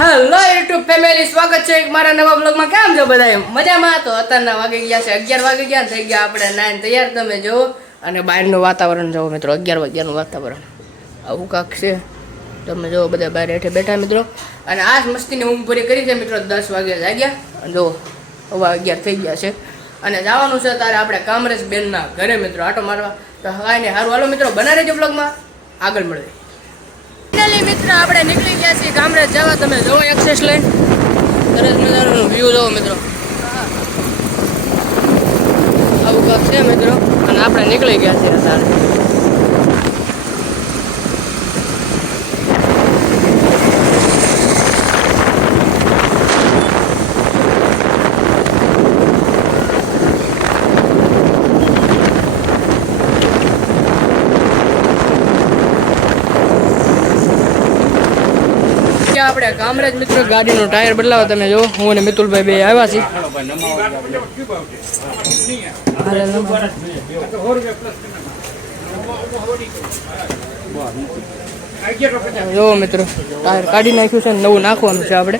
Hello YouTube family, સ્વાગત છે એક મારા નવા બ્લોગમાં. કેમ છો બધા? મજામાં? તો અત્યારના વાગી ગયા છે 11 વાગી ગયા, થઈ ગયા આપણે 9 તૈયાર. તમે જુઓ અને બહારનું વાતાવરણ જુઓ મિત્રો. 11 વાગ્યાનું વાતાવરણ આવું કાંક છે. તમે જુઓ બધા બહાર હેઠે બેઠા મિત્રો. અને આ મસ્તીની ઊંઘ પૂરી કરી છે મિત્રો. 10 વાગ્યા જાગ્યા. જુઓ હવા 11 થઈ ગયા છે અને જવાનું છે તારે આપણે કામરેજ બેનના ઘરે મિત્રો આટો મારવા. તો કાંઈ નહીં, સારું હાલો મિત્રો, બના રહેજો બ્લોગમાં, આગળ મળીએ. ફાઇનલી મિત્ર આપણે નીકળી ગયા છીએ કામરેજ જવા. તમે જોવો એક્સેસ લઈને સરસ મજાનો વ્યૂ જોવો મિત્રો. આવું કાંક છે મિત્રો. અને આપણે નીકળી ગયા છીએ અત્યારે. આપણે કામરેજ મિત્રો ગાડીનું ટાયર બદલાવો. તમે જો હું અને મિતુલભાઈ બે આવ્યા છીએ. જો મિત્રો ટાયર કાઢી નાખ્યું છે, નવું નાખવાનું છે આપણે.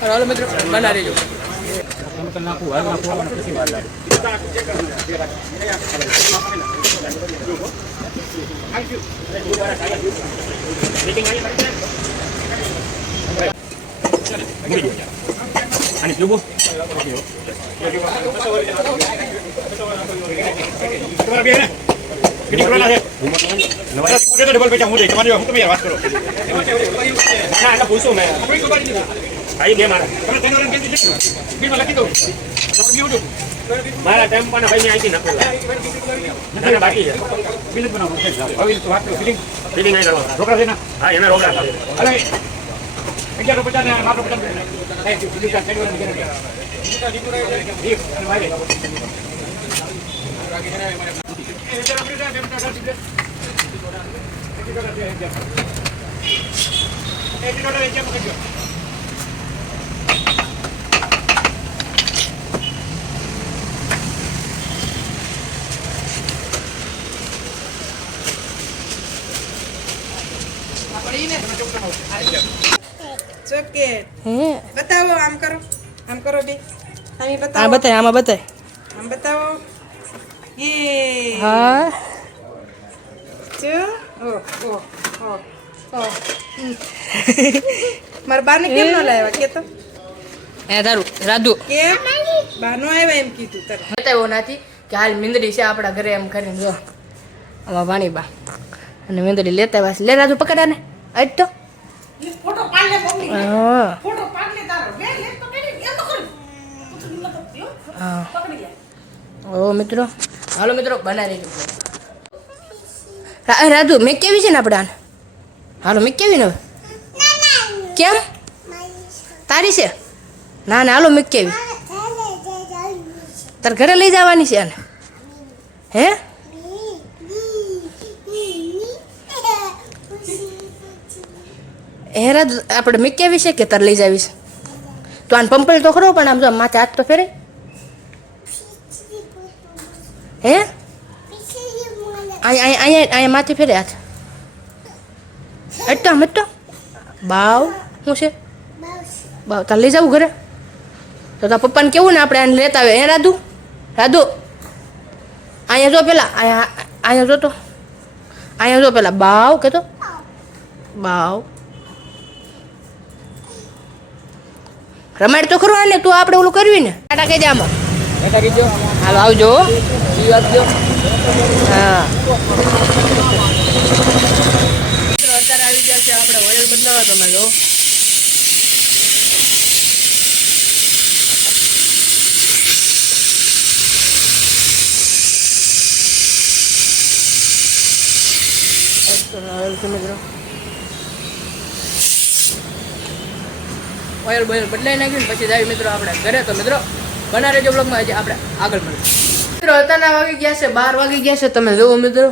હાલો મિત્રો, બના રહેજો. મારા ટાઈમ પણ ભાઈ આઈથી નાખેલા બાકી છે. ફિલિંગ નહીં કરવા રોકડા છે ને? હા, એના રોકડા અરે 1150 ને માત્ર 50 બતાવો, આમ કરો બે. આમ બતાવો. આ બતાય, આમાં બતાય. આમ બતાવો. એ હા જો મારા બાને કેમ ન લાવ્યા કે તો? એ તારું રાધુ કેમ બાનો આવ્યા એમ કીધું તારે? બતાવ્યો નથી કે હાલ મીંદડી છે આપણા ઘરે એમ કરીને. જો આમાં વાણીબા અને મીંદડી લેતા આવ્યા છે. લે રાધુ પકડા ને આજ તો. ફોટો પાડ લે મમ્મી. હા ફોટો પાડ લે તારો. લે તો કરી એમ તો કરી. હા પકડી લે. ઓ મિત્રો, હાલો મિત્રો, બના રહેજો. રાધુ મેં કેવી છે ને આપણે આને? હાલો મેં કેવી ને? કેમ તારી છે? ના ના, હાલો મેં કેવી તાર ઘરે લઈ જવાની છે આને? હે હે રાધુ, આપણે મેં કેવી છે કે તાર લઈ જાવીશ? તો આને પંપલ તો ખરો, પણ આમ જો માથે હાથ તો ફેરે. હે અહીંયા માથે ફેરે હાથ. હટતો આમ હટતો. બાવ શું છે? બાવ તાર લઈ જવું ઘરે? તો તાર પપ્પાને કેવું ને આપણે આને લેતા આવે. હે રાધુ, રાધુ અહીંયા જો પેલા, અહીંયા જો તો, અહીંયા જો પેલા. બાવ કેતો બાવ. રમાડ તો ખરું આને, તું આપણે ઓલું કરવી ને. ટાટા કહી દે આમાં. ટાટા કીધો. હાલો આવજો. ઈ આપજો. હા અત્યારે આવી ગયા છે આપણે ઓઇલ બદલાવા. તમે જો ઓઇલ બોઇલ બદલાઈ નાખ્યું ને પછી જાય મિત્રો આપણે ઘરે. તો મિત્રો બના રહેજો બ્લોગમાં, હજી આપણે આગળ મળીએ. મિત્રો અત્યારના વાગી ગયા છે 12 વાગી ગયા છે. તમે જુઓ મિત્રો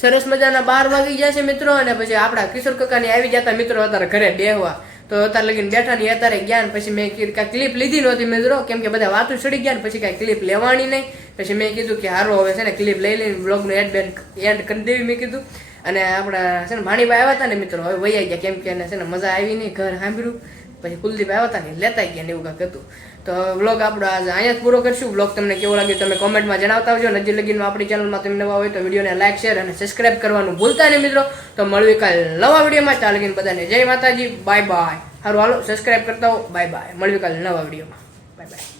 સરસ મજાના 12 વાગી ગયા છે મિત્રો. અને પછી આપણા કિશોર કાકાની આવી જતા મિત્રો અત્યારે ઘરે બેહવા. તો અત્યારે લગીને બેઠા નહીં, અત્યારે ગયા ને પછી મેં કીધું કાંઈ ક્લિપ લીધી નહોતી મિત્રો, કેમ કે બધા વાતું ચડી ગયા ને પછી કાંઈ ક્લિપ લેવાની નહીં. પછી મેં કીધું કે હારો હવે છે ને ક્લિપ લઈ લઈને બ્લોગનું એડ કરી દેવી મેં કીધું. અને આપણા છે ને ભાણીભાઈ આવ્યા હતા ને મિત્રો, હવે વૈયા ગયા, કેમ કે એને છે ને મજા આવી નહીં, ઘર સાંભળ્યું. પછી કુલદીપ આવ્યા હતા ને લેતા ગયા ને એવું કાંઈક હતું. તો વ્લોગ આપણો આજે અહીંયા જ પૂરો કરશું. વ્લોગ તમને કેવો લાગ્યો તમે કોમેન્ટમાં જણાવતા આવજો. નજીક લગીનમાં આપણી ચેનલમાં તમે નવા હોય તો વિડીયોને લાઈક શેર અને સબસ્ક્રાઇબ કરવાનું ભૂલતા નહીં મિત્રો. તો મળવી કાલ નવા વિડીયોમાં. ત્યાં લગીને બધાને જય માતાજી, બાય બાય. સારું હાલો સબસ્ક્રાઇબ કરતા હો, બાય બાય. મળવી કાલ નવા વિડીયોમાં, બાય બાય.